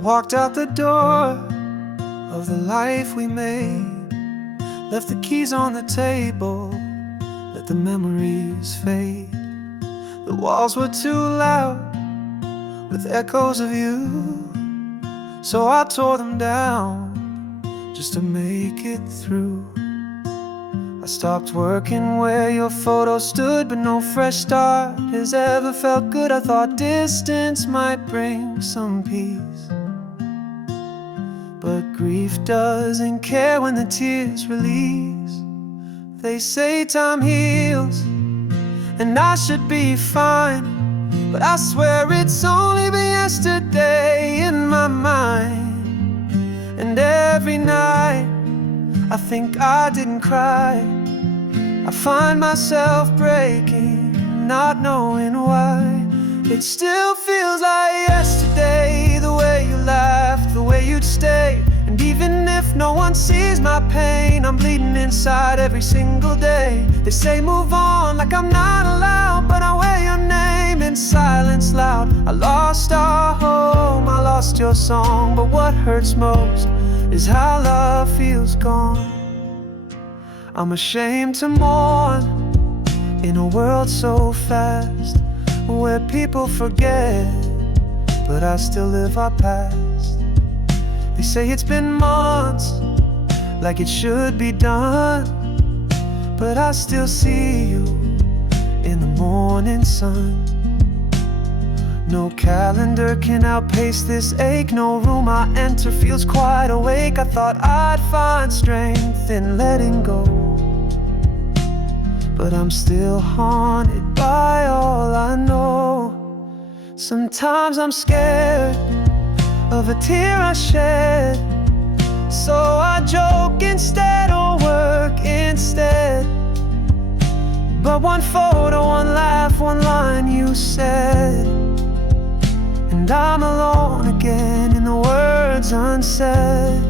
walked out the door of the life we made, left the keys on the table, let the memories fade. The walls were too loud with echoes of you, so I tore them down just to make it through. I stopped working where your photo stood, but no fresh start has ever felt good. I thought distance might bring some peace, but grief doesn't care when the tears release. They say time heals and I should be fine, but I swear it's only been yesterday in my mind. And every night I think I didn't cry, I find myself breaking, not knowing why. It still feels like yesterday, the way you laughed, the way you'd stay. And even if no one sees my pain, I'm bleeding inside every single day. They say move on like I'm not allowed, but I wear your name in silence loud. I lost our home, I lost your song, but what hurts most is how love feels gone. I'm ashamed to mourn in a world so fast, where people forget, but I still live our past. They say it's been months, like it should be done, but I still see you in the morning sun. No calendar can outpace this ache, no room I enter feels quite awake. I thought I'd find strength in letting go, but I'm still haunted by all I know. Sometimes I'm scared of a tear I shed, so I joke instead or work instead. But one photo, one laugh, one line you said, and I'm alone again in the words unsaid.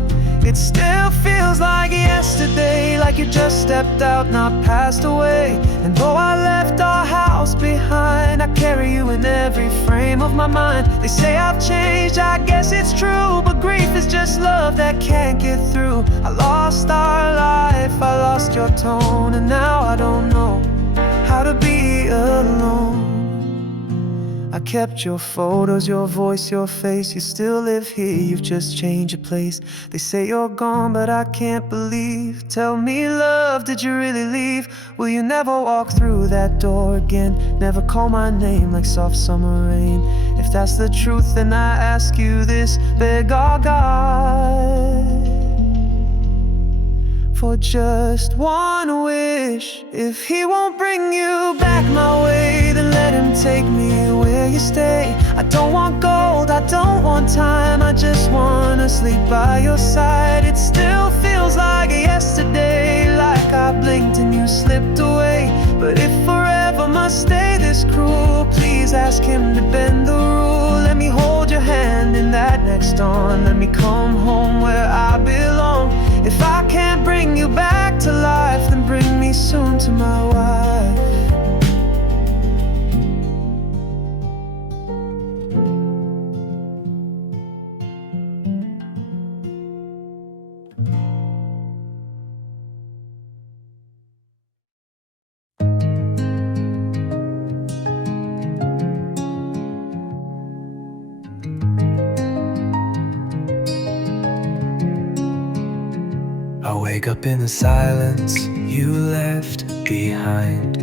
It still feels like yesterday, like you just stepped out, not passed away. And though I left our house behind, I carry you in every frame of my mind. They say I've changed, I guess it's true, but grief is just love that can't get through. I lost our life, I lost your tone, and now I don't know how to be alone. I kept your photos, your voice, your face. You still live here, you've just changed your place. They say you're gone, but I can't believe. Tell me, love, did you really leave? Will you never walk through that door again? Never call my name like soft summer rain? If that's the truth, then I ask you this, beg our God for just one wish. If he won't bring you back my way, then let him take me where you stay. I don't want gold, I don't want time, I just wanna sleep by your side. It still feels like yesterday, like I blinked and you slipped away. But if forever must stay this cruel, please ask him to bend the rule. Let me hold your hand in that next dawn, let me come home where I belong. If I can't bring you back to life, then bring me soon to my wife. I wake up in the silence you left behind.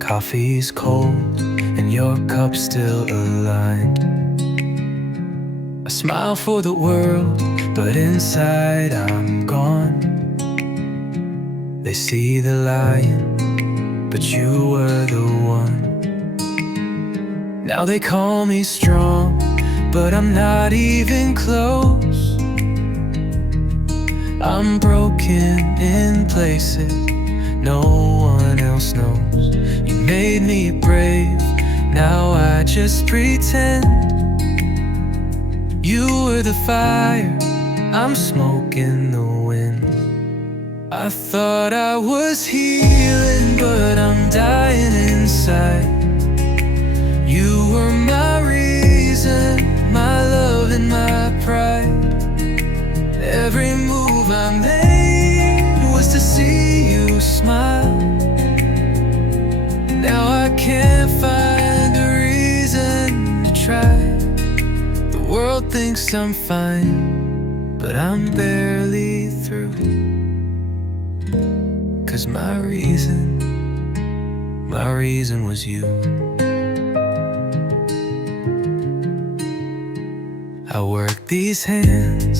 Coffee's cold and your cup still aligned. I smile for the world, but inside I'm gone. They see the lion, but you were the one. Now they call me strong, but I'm not even close. I'm broken in places no one else knows. You made me brave, now I just pretend. You were the fire, I'm smoke in the wind. I thought I was healing, but I'm dying inside. You were my reason, my thinks I'm fine, but I'm barely through. 'Cause my reason was you. I worked these hands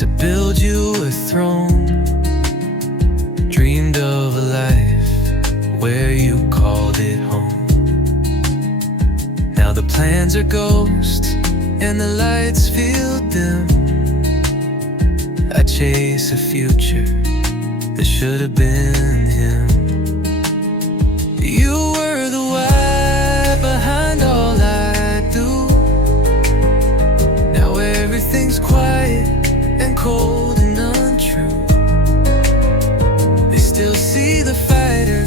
to build you a throne, dreamed of a life where you called it home. Now the plans are ghosts and the lights feel dim. I chase a future that should have been him. You were the why behind all I do. Now everything's quiet and cold and untrue. They still see the fighter,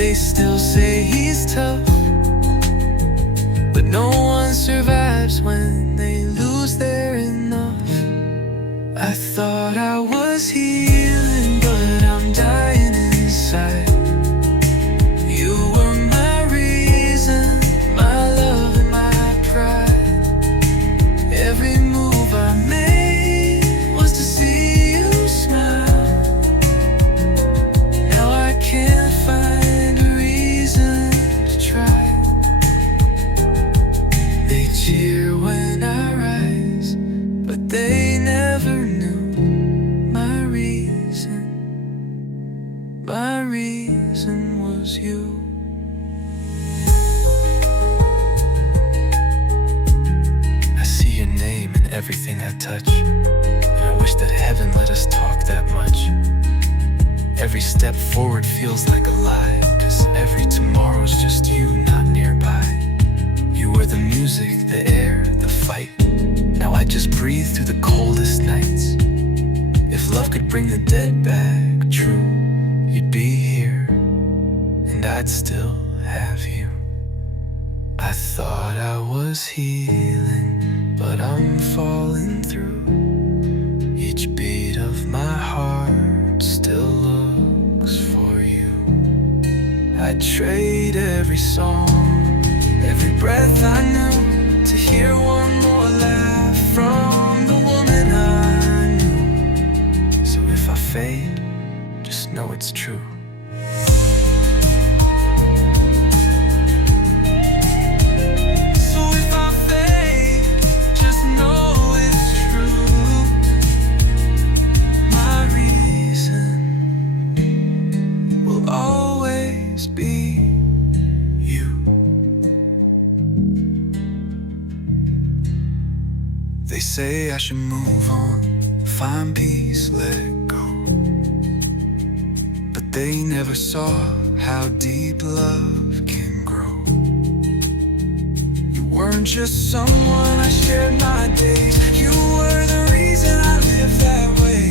they still say he's tough, but no one survives when they lose their enough. I thought I was healing, but I'm dying inside. You were my reason, my love and my pride. Every move I made was to see you smile. Now I can't find a reason to try. They cheer when I rise, but they never knew my reason. My reason was you. I see your name in everything I touch, and I wish that heaven let us talk that much. Every step forward feels like a lie, 'cause every tomorrow's just you not nearby. You were the music, the air, the fight. Now I just breathe through the coldest nights. If love could bring the dead back true, you'd be here, and I'd still have you. I thought I was healing, but I'm falling through. Each beat of my heart still looks for you. I'd trade every song, every breath I knew, to hear one more laugh from the woman I knew. So if I fade, just know it's true. So if I fade, just know it's true. My reason will always be you. They say I should move on, find peace, let go, but they never saw how deep love can grow. You weren't just someone I shared my days, you were the reason I lived that way.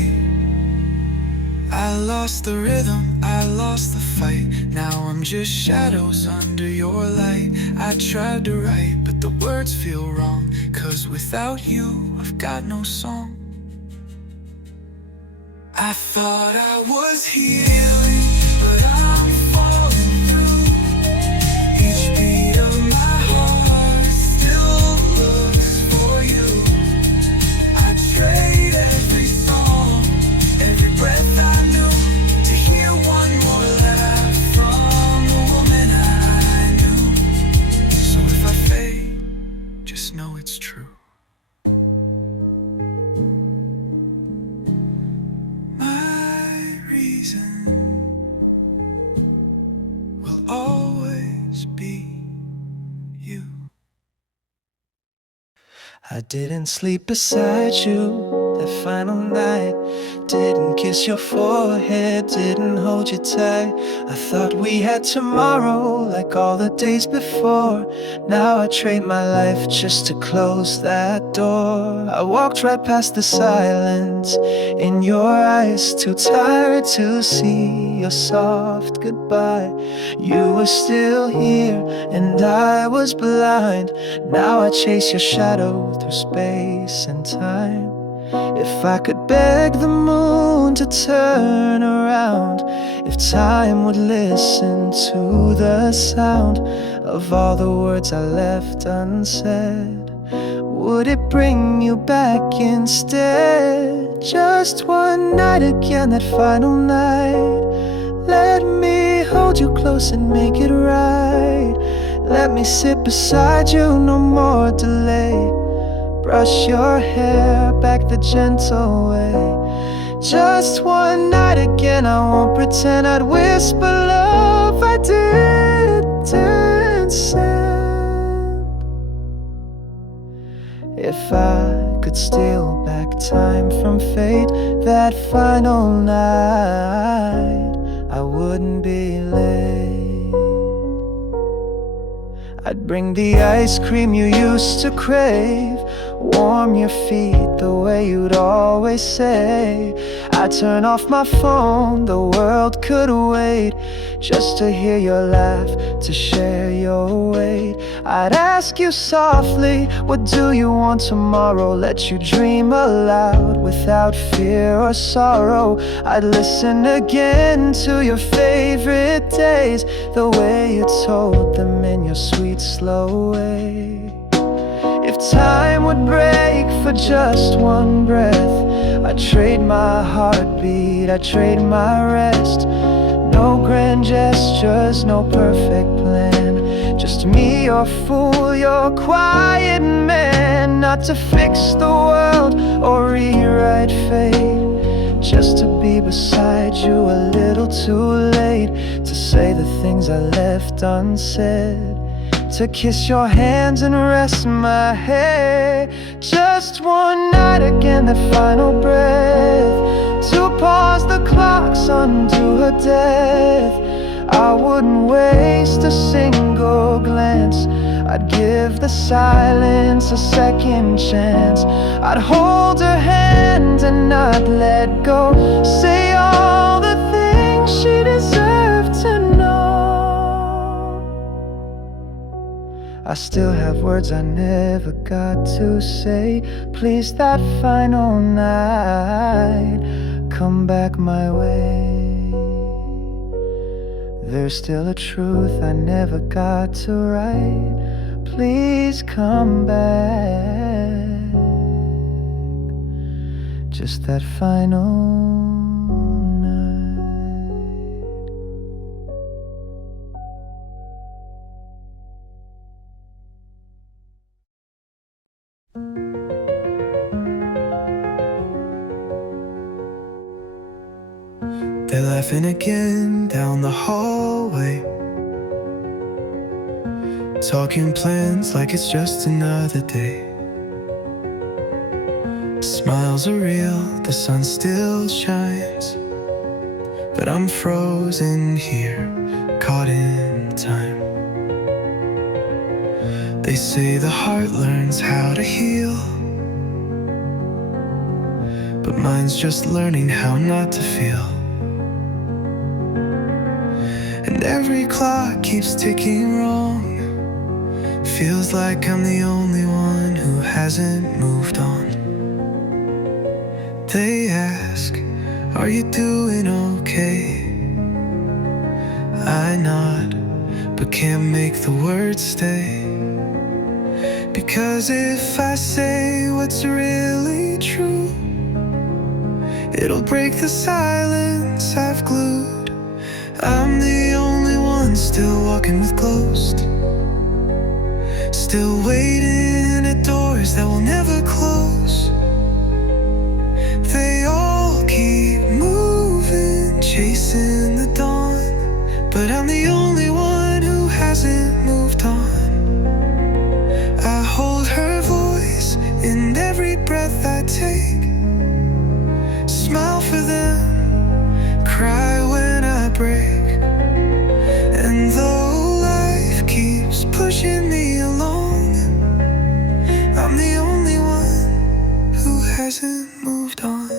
I lost the rhythm, I lost the fight. Now I'm just shadows under your light. I tried to write, but the words feel wrong, 'cause without you, I've got no song. I thought I was healing, but I'm falling through. Each beat of my heart still looks for you. I trade every song, every breath I knew, to hear one more laugh from the woman I knew. So if I fade, just know it's true. My reason will always be you. I didn't sleep beside you that final night, didn't kiss your forehead, didn't hold you tight. I thought we had tomorrow like all the days before. Now I trade my life just to close that door. I walked right past the silence in your eyes, too tired to see your soft goodbye. You were still here and I was blind. Now I chase your shadow through space and time. If I could beg the moon to turn around, if time would listen to the sound of all the words I left unsaid, would it bring you back instead? Just one night again, that final night. Let me hold you close and make it right. Let me sit beside you, no more delay. Brush your hair back the gentle way. Just one night again, I won't pretend I'd whisper love I didn't send. If I could steal back time from fate, that final night, I wouldn't be late. I'd bring the ice cream you used to crave, warm your feet the way you'd always say. I'd turn off my phone, the world could wait, just to hear your laugh, to share your weight. I'd ask you softly, what do you want tomorrow? Let you dream aloud without fear or sorrow. I'd listen again to your favorite days, the way you told them in your sweet slow way. If time would break for just one breath, I'd trade my heartbeat, I'd trade my rest. No grand gestures, no perfect plan, just me, your fool, your quiet man. Not to fix the world or rewrite fate, just to be beside you a little too late, to say the things I left unsaid, to kiss your hands and rest my head. Just one night again, the final breath, to pause the clocks unto her death. I wouldn't waste a single glance, I'd give the silence a second chance. I'd hold her hand and not let go, say all the things she deserved to know. I still have words I never got to say. Please, that final night, come back my way. There's still a truth I never got to write. Please come back, just that final They're laughing again down the hallway, talking plans like it's just another day. Smiles are real, the sun still shines, but I'm frozen here, caught in time. They say the heart learns how to heal, but mine's just learning how not to feel. And every clock keeps ticking wrong, feels like I'm the only one who hasn't moved on. They ask, are you doing okay? I nod, but can't make the words stay. Because if I say what's really true, it'll break the silence I've glued. I'm the only one still walking with closed, still waiting at doors that will never close. They all keep moving, chasing the dawn, but I'm the only one who hasn't moved on. I hold her voice in every breath I take, smile for them, cry when I break. And though life keeps pushing me along, I'm the only one who hasn't moved on.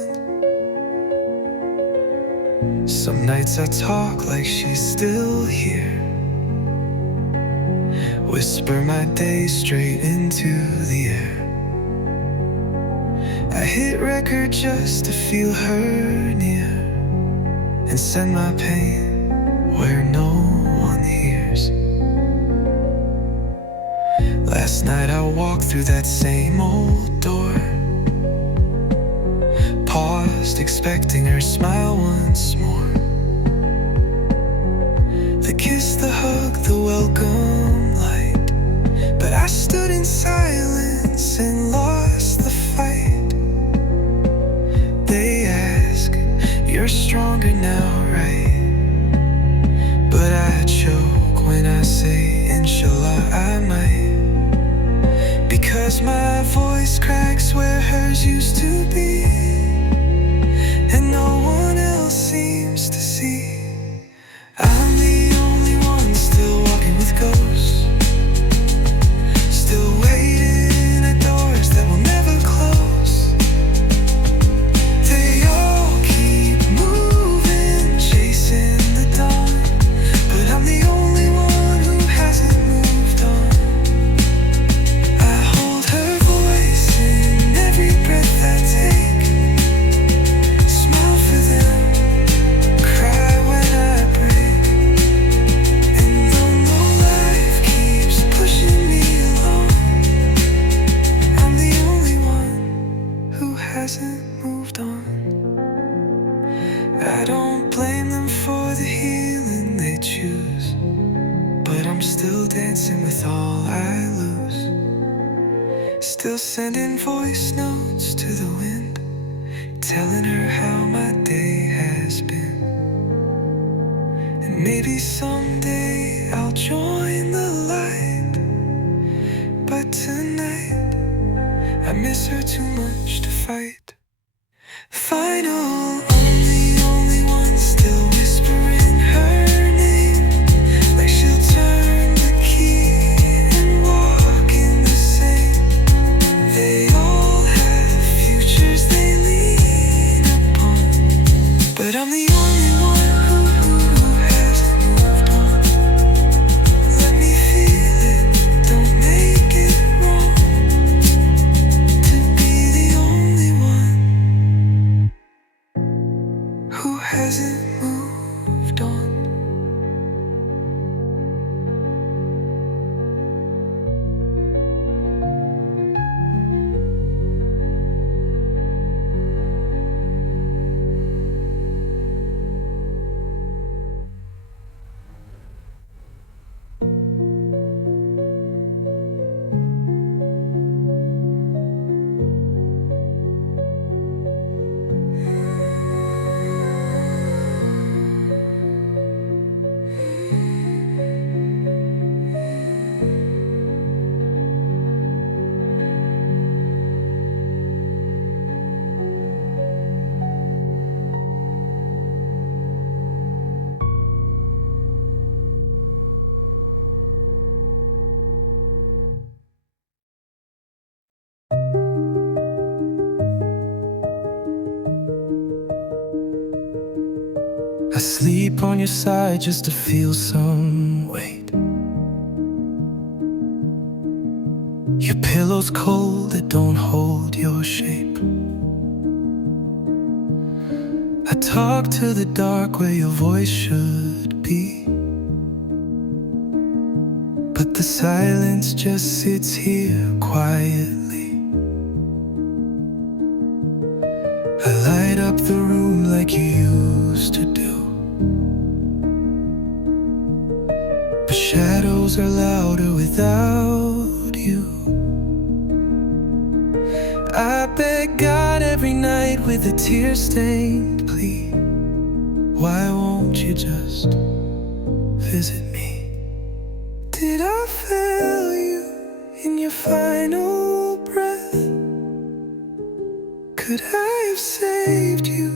Some nights I talk like she's still here, whisper my days straight into the air. I hit record just to feel her near, and send my pain where no one hears. Last night I walked through that same old door, paused, expecting her smile once more. The kiss, the hug, the welcome light. But I stood in silence and lost the fight. They ask, you're stronger now, right? But I choke when I say, inshallah, I might. Because my voice cracks where hers used to be, and no one else seems to see. I'm the only one still walking with ghosts, still waiting at doors that will never close. They all keep moving, chasing the dawn, but I'm the only one who hasn't moved on. I hold her voice in every breath I take, smile for them, cry when I break. And though life keeps pushing me along, I'm the only one who hasn't moved on. I don't blame them for the healing they choose, but I'm still dancing with all I lose. Still sending voice notes to the wind, telling her how my day has been. And maybe someday I'll join the light, but tonight I miss her too much to fight. Final, I'm the only one still whispering her name, like she'll turn the key and walk in the same. They all have futures they lean upon, but I'm the only one who hasn't moved on. Let me feel it, don't make it wrong, to be the only one who hasn't moved on. I sleep on your side just to feel some weight. Your pillow's cold, it don't hold your shape. I talk to the dark where your voice should be, but the silence just sits here quietly. I light up the room like you used to do, but shadows are louder without you. I beg God every night with a tear-stained plea, why won't you just visit me? Did I fail you in your final breath? Could I have saved you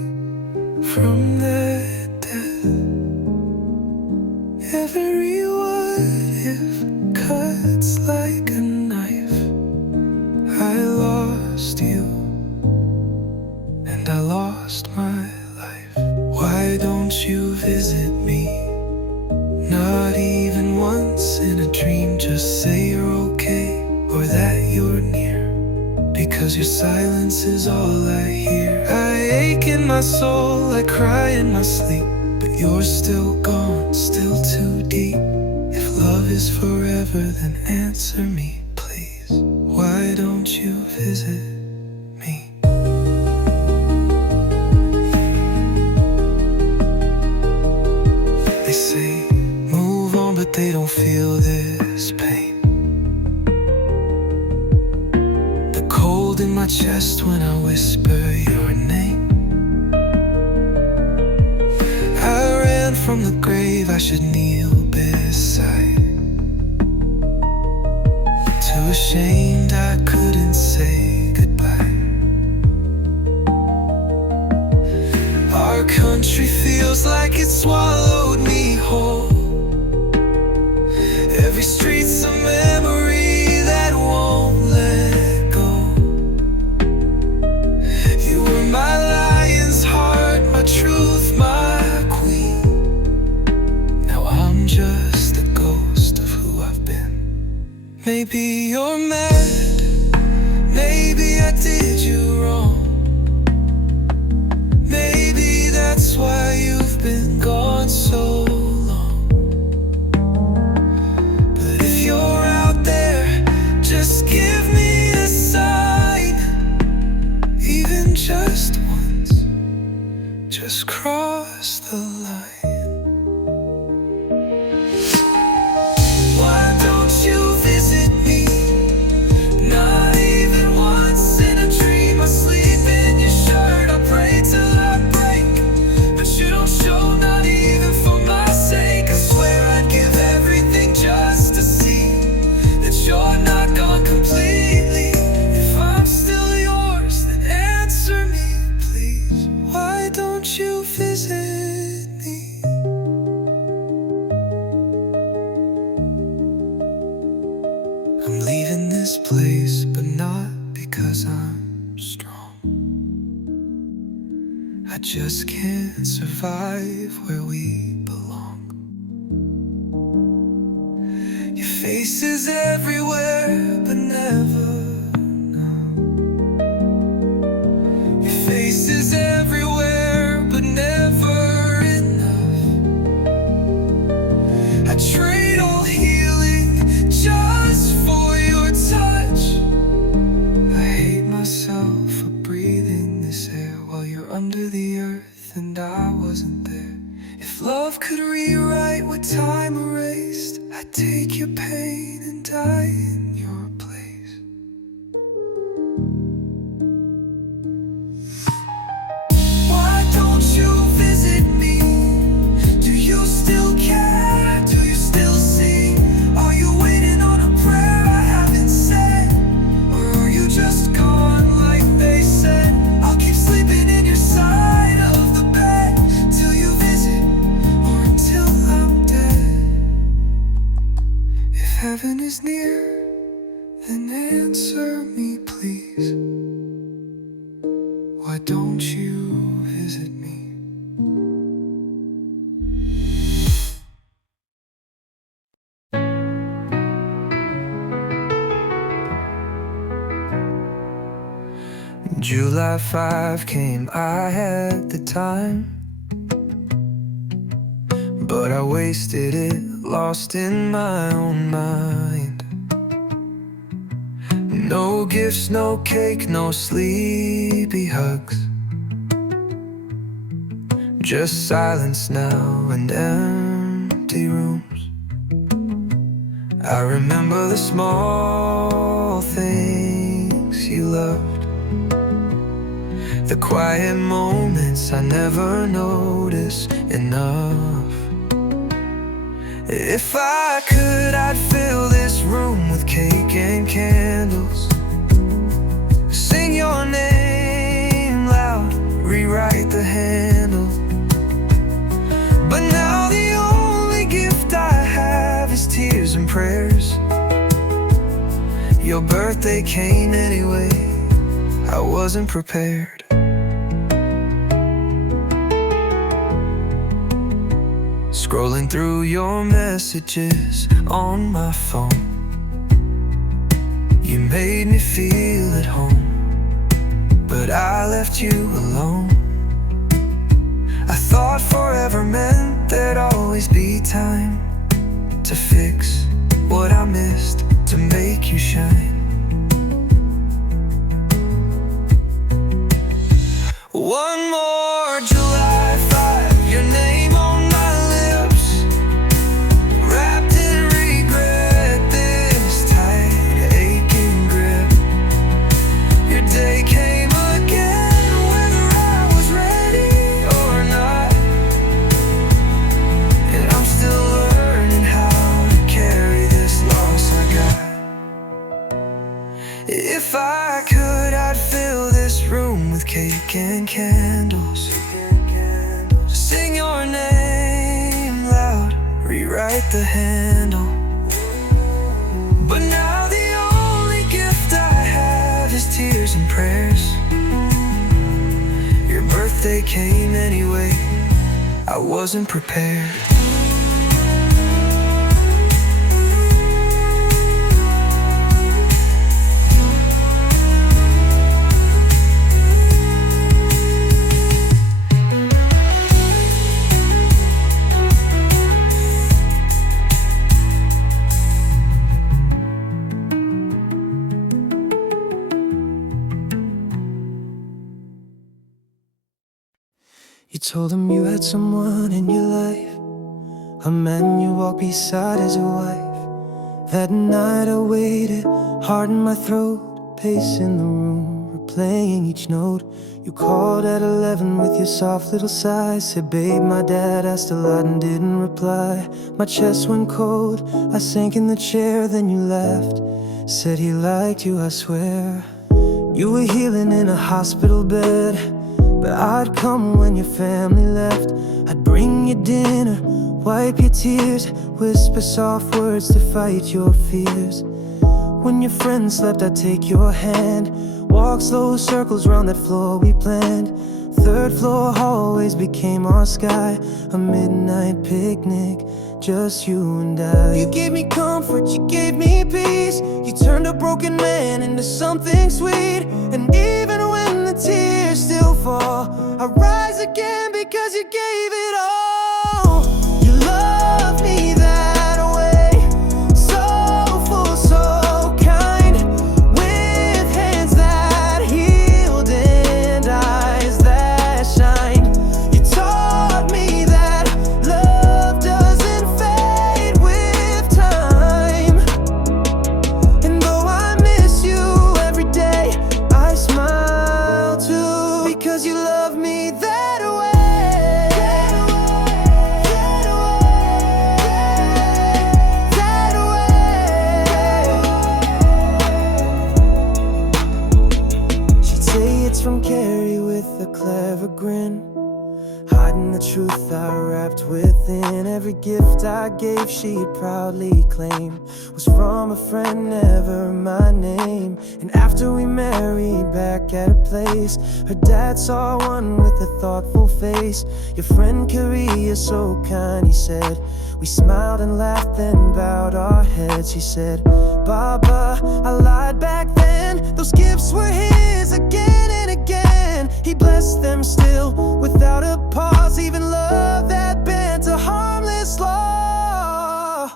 from that death? Every what if cuts like a knife. I lost you, and I lost my life. Why don't you visit me? Not even once in a dream. Just say you're okay, or that you're near, because your silence is all I hear. I ache in my soul, I cry in my sleep, but you're still gone, still too deep. If love is forever, then answer me, please. why don't you visit me? They say move on, but they don't feel this pain. The cold in my chest when I whisper your name. I ran from the grave I should kneel beside. Too ashamed I couldn't say goodbye. Our country feels like it swallowed me whole. Every street's a memory that won't let go. You were my lion's heart, my truth, my queen. Now I'm just a ghost of who I've been. Maybe you're mad, maybe I did you wrong. Maybe that's why you've been gone so long. But if you're out there, just give me a sign. Even just once, just cross the line. Why don't you visit me? Not even once in a dream. I sleep in your shirt, I pray till I break. But you don't show, not even for my sake. I swear I'd give everything just to see that you're not gone completely. If I'm still yours, then answer me, please. Why don't you visit me? I'm leaving this place, but not because I'm strong. I just can't survive where we belong. Your face is everywhere, but never now. Your face is everywhere, but never enough. I trade all healing just for your touch. I hate myself for breathing this air while you're under the earth and I wasn't there. If love could rewrite what time erased, I'd take your pain and die in your place. Why don't you visit me? Do you still care? Do you still see? Are you waiting on a prayer I haven't said? Or are you just gone like they said? I'll keep sleeping in your side of the bed till you visit, or until I'm dead. If heaven is near, then answer me, please. Why don't you visit me? July 5 came, I had the time, but I wasted it, lost in my own mind. No gifts, no cake, no sleepy hugs, just silence now and empty rooms. I remember the small things you loved, the quiet moments I never noticed enough. If I could, I'd fill this room with cake and candles, sing your name loud, rewrite the handle. But now the only gift I have is tears and prayers. Your birthday came anyway, I wasn't prepared. Scrolling through your messages on my phone, you made me feel at home, but I left you alone. I thought forever meant there'd always be time to fix what I missed, to make you shine. and candles. Sing your name loud, rewrite the handle. But now the only gift I have is tears and prayers. Your birthday came anyway, I wasn't prepared. You told him you had someone in your life, a man you walked beside as a wife. That night I waited, heart in my throat, pacing the room, replaying each note. You called at 11 with your soft little sigh, said, babe, my dad asked a lot and didn't reply. My chest went cold, I sank in the chair, then you laughed, said he liked you, I swear. You were healing in a hospital bed, but I'd come when your family left. I'd bring you dinner, wipe your tears, whisper soft words to fight your fears. When your friends slept, I'd take your hand, walk slow circles round that floor we planned. Third floor hallways became our sky, a midnight picnic, just you and I. You gave me comfort, you gave me peace, you turned a broken man into something sweet. And even when the tears still fall, I rise again because you gave it all. You love me that way, soulful, so kind, with hands that healed and eyes that shine. You taught me that love doesn't fade with time. And though I miss you every day, I smile too, because you love me that way. She'd say it's from Carrie with a clever grin, hiding the truth I wrapped within. Every gift I gave she'd proudly claim was from a friend, never my name. And after we married back at her place, her dad saw one with a thoughtful face. Your friend Carrie is so kind, he said. We smiled and laughed, then bowed our heads. She said, Baba, I lied back then, those gifts were his again and again. He blessed them still, without a pause, even love that bent a harmless law.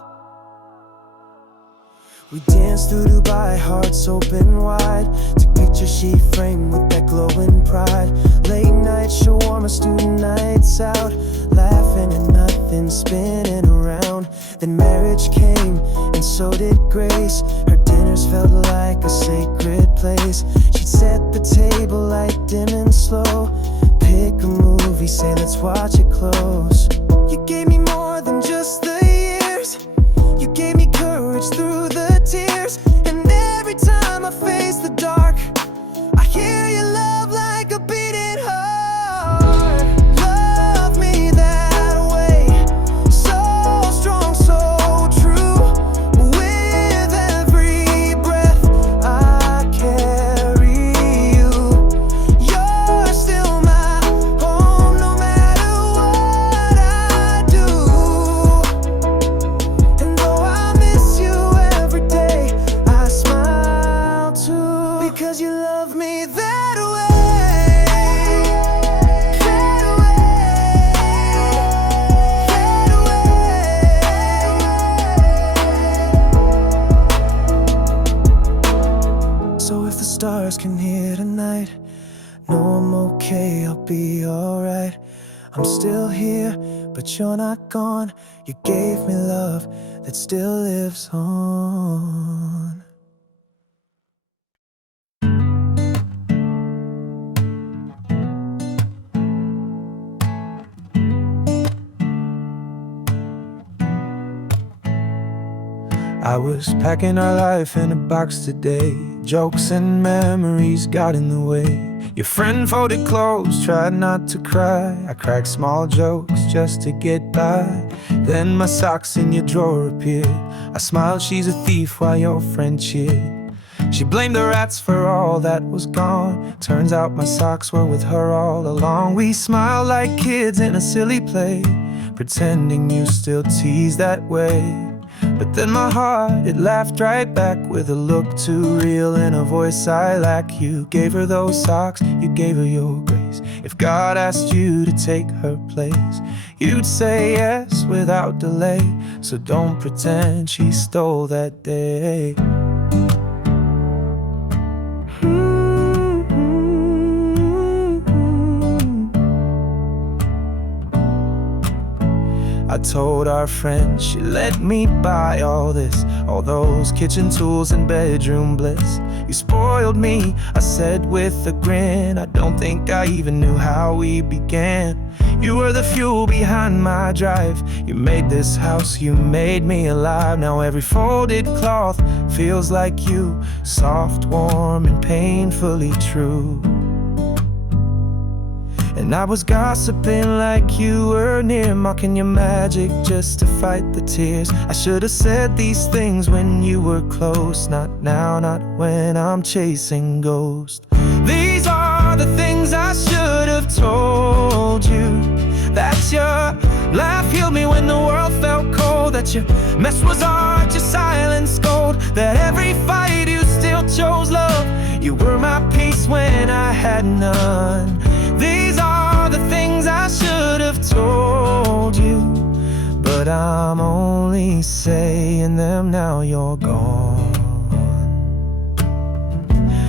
We danced through Dubai, hearts open wide, took pictures she framed with that glowing pride. Late night shawarma, student nights out, laughing at nothing, spinning around. Then marriage came, and so did grace. Her dinners felt like a sacred place. She'd set the table, light dim and slow, pick a movie, say let's watch it close. You gave me more than just the years, you gave me courage through the tears. And every time I face the dark, I hear your love like a beating heart. Love me that way, so strong, so true. With every breath I carry you, you're still my home, no matter what I do. And though I miss you every day, I smile too, because you love me that way. So if the stars can hear tonight, know I'm okay, I'll be alright. I'm still here, but you're not gone. You gave me love that still lives on. I was packing our life in a box today. Jokes and memories got in the way. Your friend folded clothes, tried not to cry. I cracked small jokes just to get by. Then my socks in your drawer appeared. I smiled, she's a thief, while your friend cheered. She blamed the rats for all that was gone. Turns out my socks were with her all along. We smiled like kids in a silly play, pretending you still tease that way. But then my heart, it laughed right back with a look too real and a voice I lack. You gave her those socks, you gave her your grace. If God asked you to take her place, you'd say yes without delay. So don't pretend she stole that day. I told our friend she let me buy all this, all those kitchen tools and bedroom bliss. You spoiled me, I said with a grin. I don't think I even knew how we began. You were the fuel behind my drive. You made this house, you made me alive. Now every folded cloth feels like you, soft, warm, and painfully true. And I was gossiping like you were near, mocking your magic just to fight the tears. I should have said these things when you were close, not now, not when I'm chasing ghosts. These are the things I should have told you. That your laugh healed me when the world felt cold. That your mess was art, your silence gold. That every fight you still chose love. You were my peace when I had none. These are the things I should have told you, but I'm only saying them now you're gone.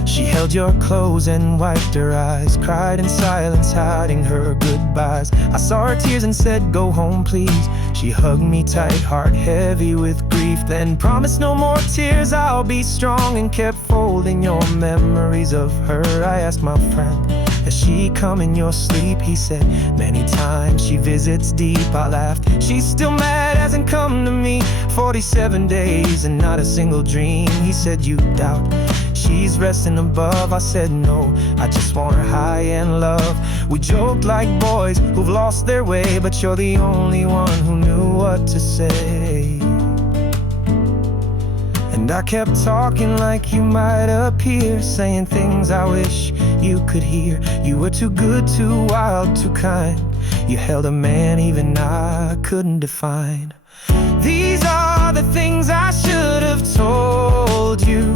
She held your clothes and wiped her eyes, cried in silence, hiding her goodbyes. I saw her tears and said, go home please. She hugged me tight, heart heavy with grief, then promised no more tears, I'll be strong, and kept folding your memories of her. I asked my friend, has she come in your sleep? He said, many times she visits deep. I laughed, she's still mad, hasn't come to me. 47 days and not a single dream. He said, you doubt she's resting above. I said, no, I just want her high and love. We joked like boys who've lost their way, but you're the only one who knew what to say. And I kept talking like you might appear, saying things I wish you could hear. You were too good, too wild, too kind. You held a man even I couldn't define. These are the things I should have told you.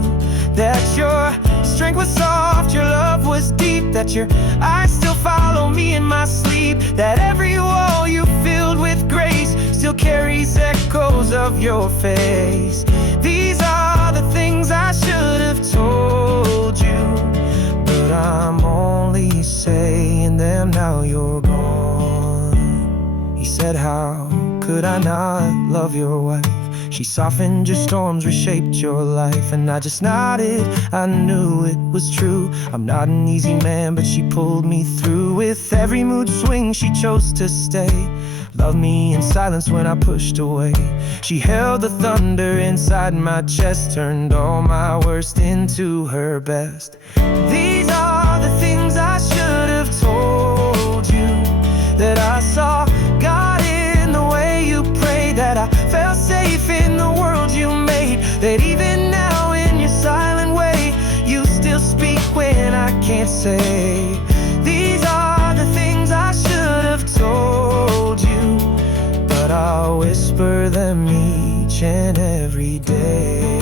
That your strength was soft, your love was deep. That your eyes still follow me in my sleep. That every wall you filled with grace still carries echoes of your face. These are the things I should have told you, but I'm only saying them now you're gone. He said, how could I not love your wife? She softened your storms, reshaped your life. And I just nodded, I knew it was true. I'm not an easy man, but she pulled me through. With every mood swing, she chose to stay. Loved me in silence when I pushed away. She held the thunder inside my chest, turned all my worst into her best. These are the things I should have told you. That I saw God in the way you prayed. That I felt safe in the world you made. That even now in your silent way, you still speak when I can't say. These are the things I should have told you, but I'll whisper them each and every day.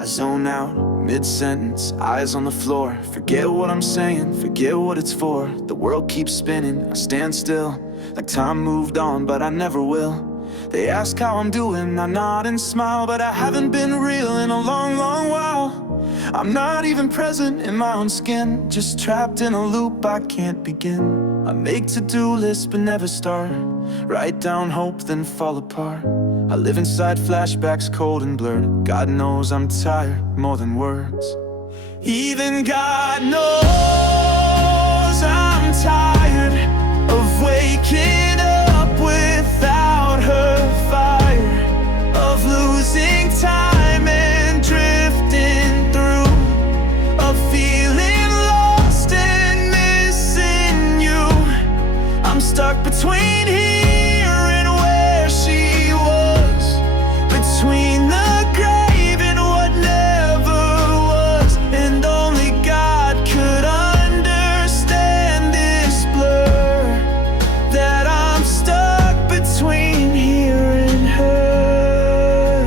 I zone out, mid-sentence, eyes on the floor. Forget what I'm saying, forget what it's for. The world keeps spinning, I stand still, like time moved on, but I never will. They ask how I'm doing, I nod and smile, but I haven't been real in a long, long while. I'm not even present in my own skin, just trapped in a loop I can't begin. I make to-do lists but never start, write down hope then fall apart. I live inside flashbacks cold and blurred. God knows I'm tired more than words. Even God knows I'm tired. waking up without her fire of losing time and drifting through, of feeling lost and missing you. I'm stuck between here and where she was, between the grave and what never was, and only God could understand this blur, that I'm stuck between here and her.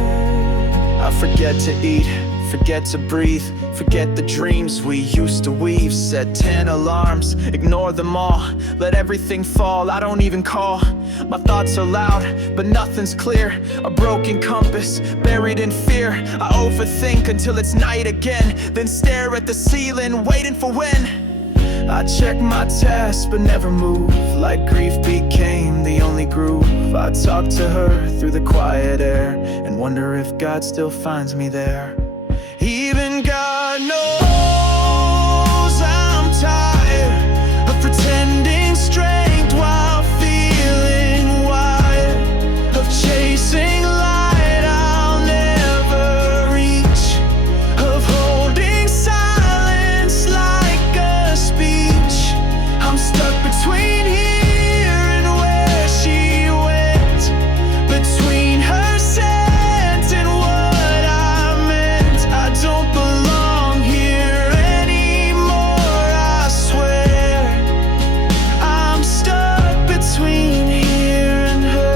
I forget to eat, forget to breathe, forget the dreams we used to weave. Set 10 alarms, ignore them all, let everything fall, I don't even call. My thoughts are loud, but nothing's clear. A broken compass, buried in fear. I overthink until it's night again, then stare at the ceiling, waiting for when I check my tasks but never move, like grief became the only groove. I talk to her through the quiet air and wonder if God still finds me there. Even God knows I'm tired of pretending strength while feeling wired, of chasing light I'll never reach, of holding silence like a speech. I'm stuck between here and where she went, between her scent and what I meant. I don't belong here anymore, I swear. I'm stuck between here and her.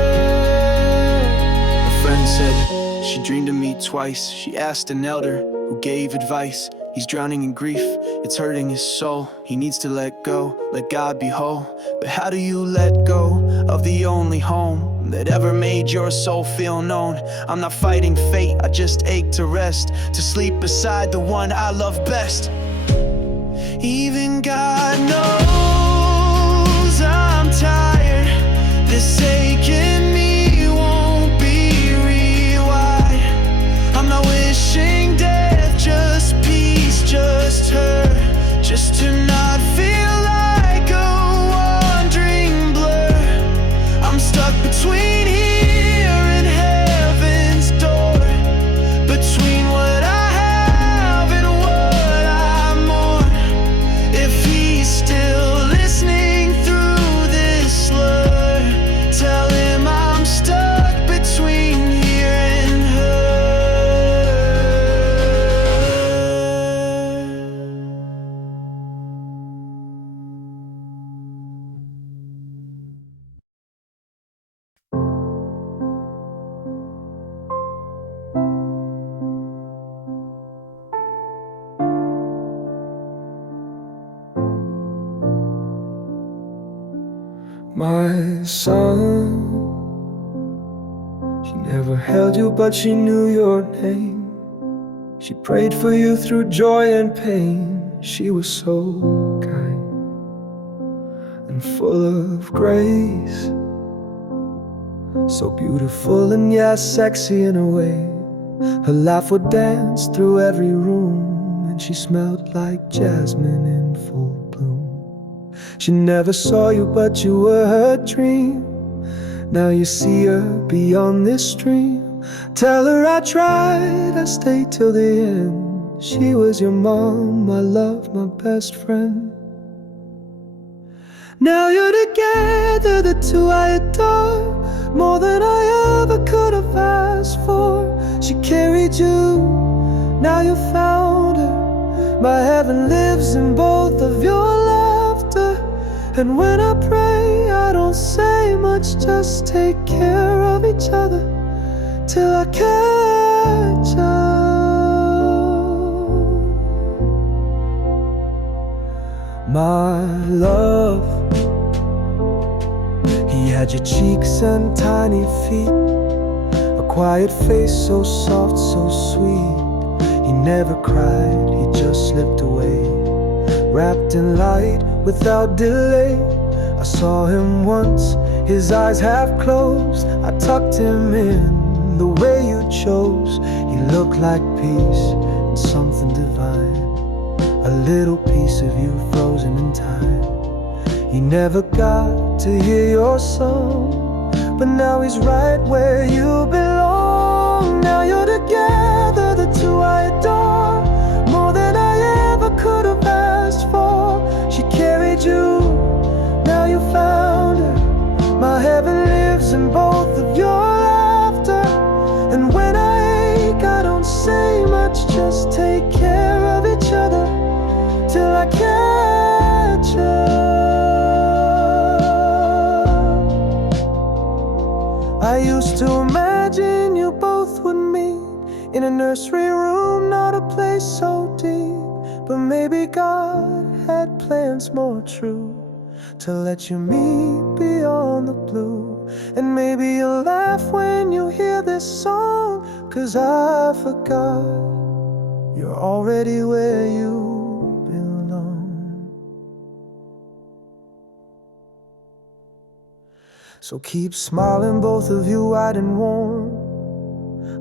A friend said she dreamed of me twice. She asked an elder who gave advice. He's drowning in grief, it's hurting his soul. He needs to let go, let God be whole. But how do you let go of the only home that ever made your soul feel known? I'm not fighting fate, I just ache to rest, to sleep beside the one I love best. Even God knows I'm tired. This ache in me won't be rewired. I'm not wishing death, just peace, just her, just to not feel like a wandering blur. I'm stuck between here and heaven's door, between what I have and what I mourn. If he's still listening through this slur, tell him I'm stuck between here and her. My son, she never held you, but she knew your name. She prayed for you through joy and pain. She was so kind and full of grace, so beautiful and yeah, sexy in a way. Her laugh would dance through every room, and she smelled like jasmine in full bloom. She never saw you, but you were her dream. Now you see her beyond this dream. Tell her I tried, I stayed till the end. She was your mom, my love, my best friend. Now you're together, the two I adore, more than I ever could have asked for. She carried you, now you found her. My heaven lives in both of your laughter. And when I pray, I don't say much, just take care of each other till I catch up. My love, he had your cheeks and tiny feet, a quiet face so soft, so sweet. He never cried, he just slipped away, wrapped in light without delay. I saw him once, his eyes half closed. I tucked him in the way you chose. He looked like peace and something divine, a little piece of you frozen in time. He never got to hear your song, but now he's right where you belong. Now you're together, the two I adore, more than I ever could have asked for. She carried you, now you found her. My heaven lives in both of your laughter. And when I ache, I don't say much, just take care of each other till I catch up. I used to imagine you both would meet in a nursery room, not a place so deep. But maybe God had plans more true, to let you meet beyond the blue. And maybe you'll laugh when you hear this song, 'cause I forgot you're already where you belong. So keep smiling, both of you, wide and warm.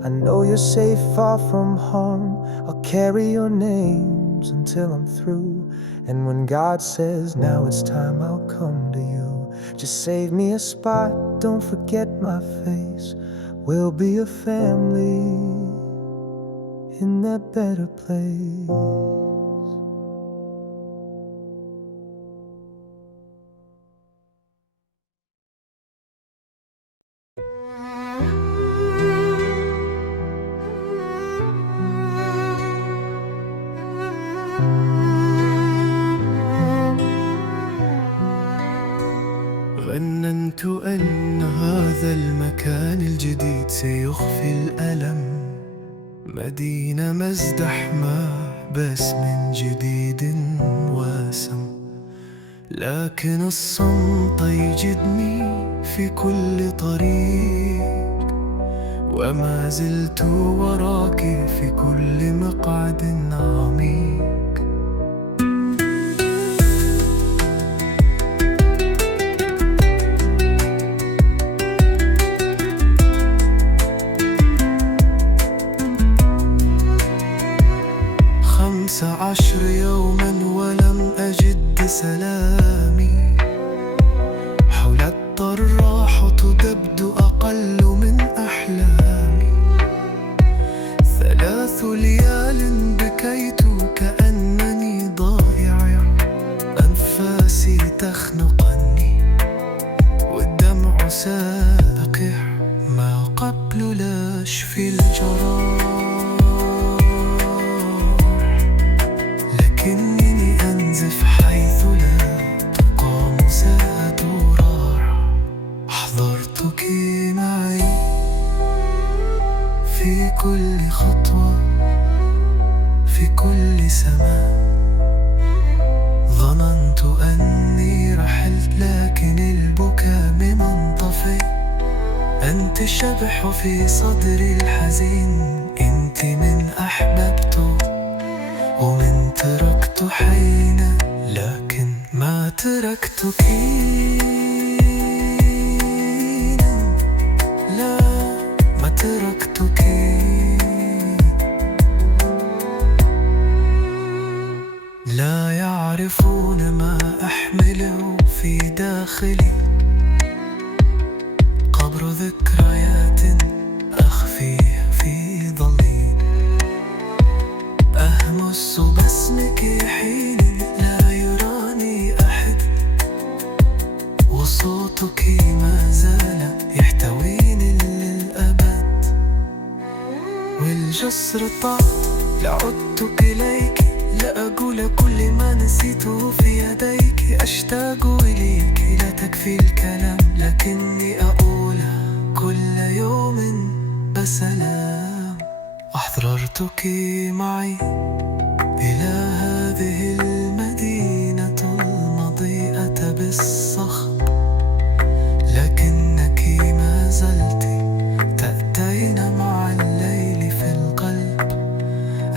I know you're safe, far from harm. I'll carry your names until I'm through. And when God says, now it's time, I'll come to you. Just save me a spot, don't forget my face. We'll be a family in that better place. ظننت أن هذا المكان الجديد سيخفي الألم، مدينة مزدحمة بس من جديد واسم. لكن الصمت يجدني في كل طريق، وما زلت وراك في كل مقعد عميق. 15 يوما ولم أجد سلامي، حول الطراحة تبدو أقل من أحلامي. 3 ليال بكيت كأنني ضائع، أنفاسي تخنقني والدمع ساقع، ما قبل لا أشفي الجراح. لكنني أنزف حيث لا تقام ساعة راحة. أحضرتك معي في كل خطوة، في كل سماء. ظننت أني رحلت لكن البكاء منطفئ. أنت الشبح في صدري الحزين، أنت من أحببت ومن تركت حينا، لكن ما تركتك. لا، ما تركتك. لا يعرفون ما أحمله في داخلي، قبر ذكريات أخفيها في ضليل. أهمس باسمك حين لا يراني أحد، وصوتك ما زال يحتويني للأبد. والجسر طار لعدتك إليك، لا أقول كل ما نسيته في يديك. أشتاق إليك لا تكفي الكلام، لكني أقول كل يوم بسلام. أحضرتك معي إلى هذه المدينة المضيئة بالصخب، لكنك ما زلت تأتين مع الليل في القلب.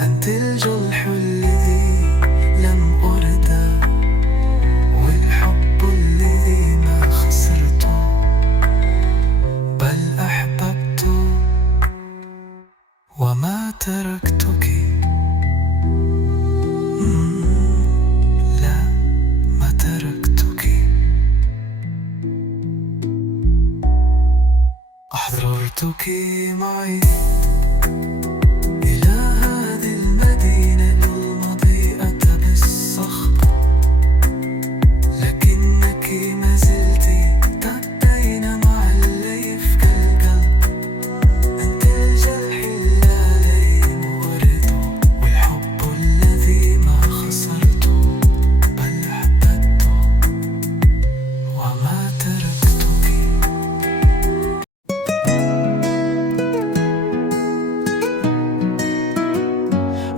أنت الجرح الذي لم أرد، والحب الذي ما خسرته، بل أحببت وما تركتك. لا، ما تركتك. تركتك معي إلى هذه المدينة المضيئة بالصخب، لكنك ما زلت تبقين مع الليف كالقلب. أنت الجرح الذي مورده، والحب الذي ما خسرته، بل أحببته وما تركتك.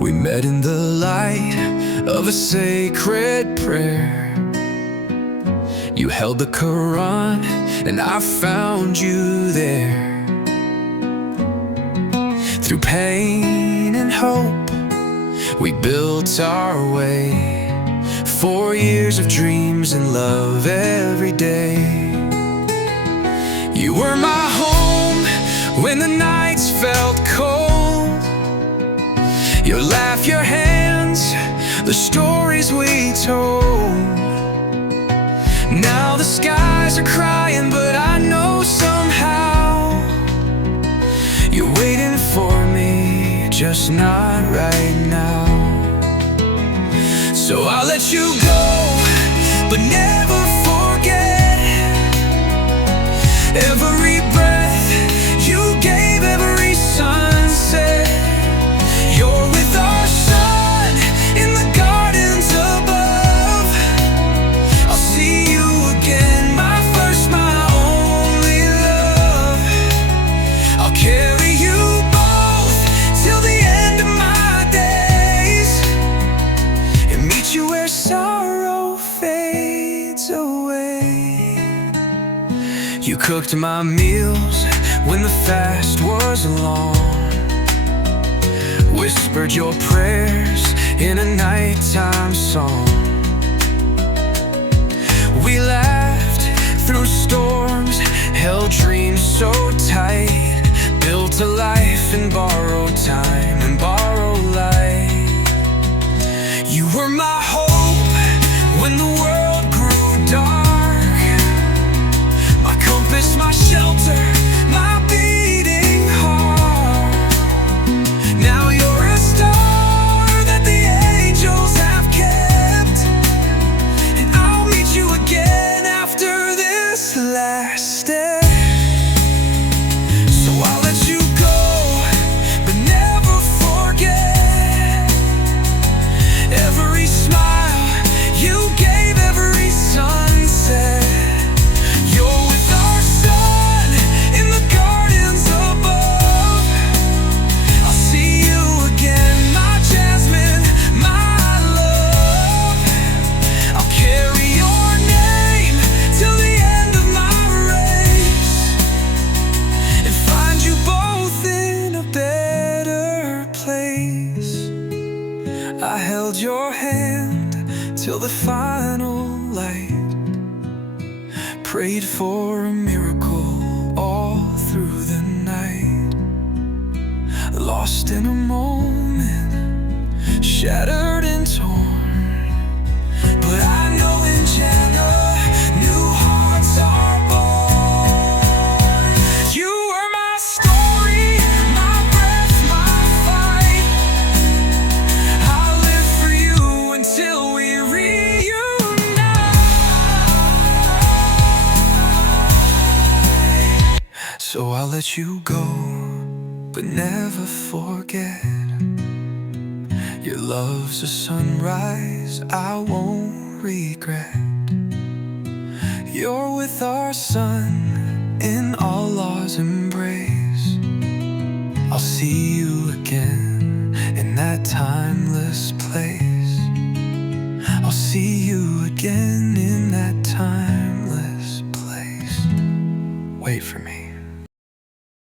We met in the light of a sacred prayer. You held the Quran and I found you there. Through pain and hope we built our way. 4 years of dreams and love every day. You were my home when the nights felt cold. Your laugh, your hands, the stories we told. Now the skies are crying, but I know somehow you're waiting for me, just not right now. So I'll let you go, but never forget every breath you gave, every sunset. You're with our sun in the gardens above. I'll see you again, my first, my only love. I'll carry you both till the end of my days, and meet you where sorrow fades away. You cooked my meals when the fast was long, whispered your prayers in a nighttime song. We laughed through storms, held dreams so tight, built a life and borrowed time and borrowed light. You were my hope when the world grew dark, my compass, my shelter, my beating heart. Now you're a star that the angels have kept, and I'll meet you again after this last step. So I'll let you go, but never forget every smile you gave, every sunset. You're with our sun in the gardens above. I'll see you again, my jasmine, my love. I'll carry your name till the end of my race, and find you both in a better place. I held your hand till the final light, prayed for a miracle all through the night. Lost in a moment, shattered and torn, but I know in Jannah new hearts are born. You were my story, my breath, my fight. I'll live for you until we reunite. So I'll let you go, but never forget your love's a sunrise I won't regret. You're with our sun in Allah's embrace. I'll see you again in that timeless place. I'll see you again in that timeless place. Wait for me.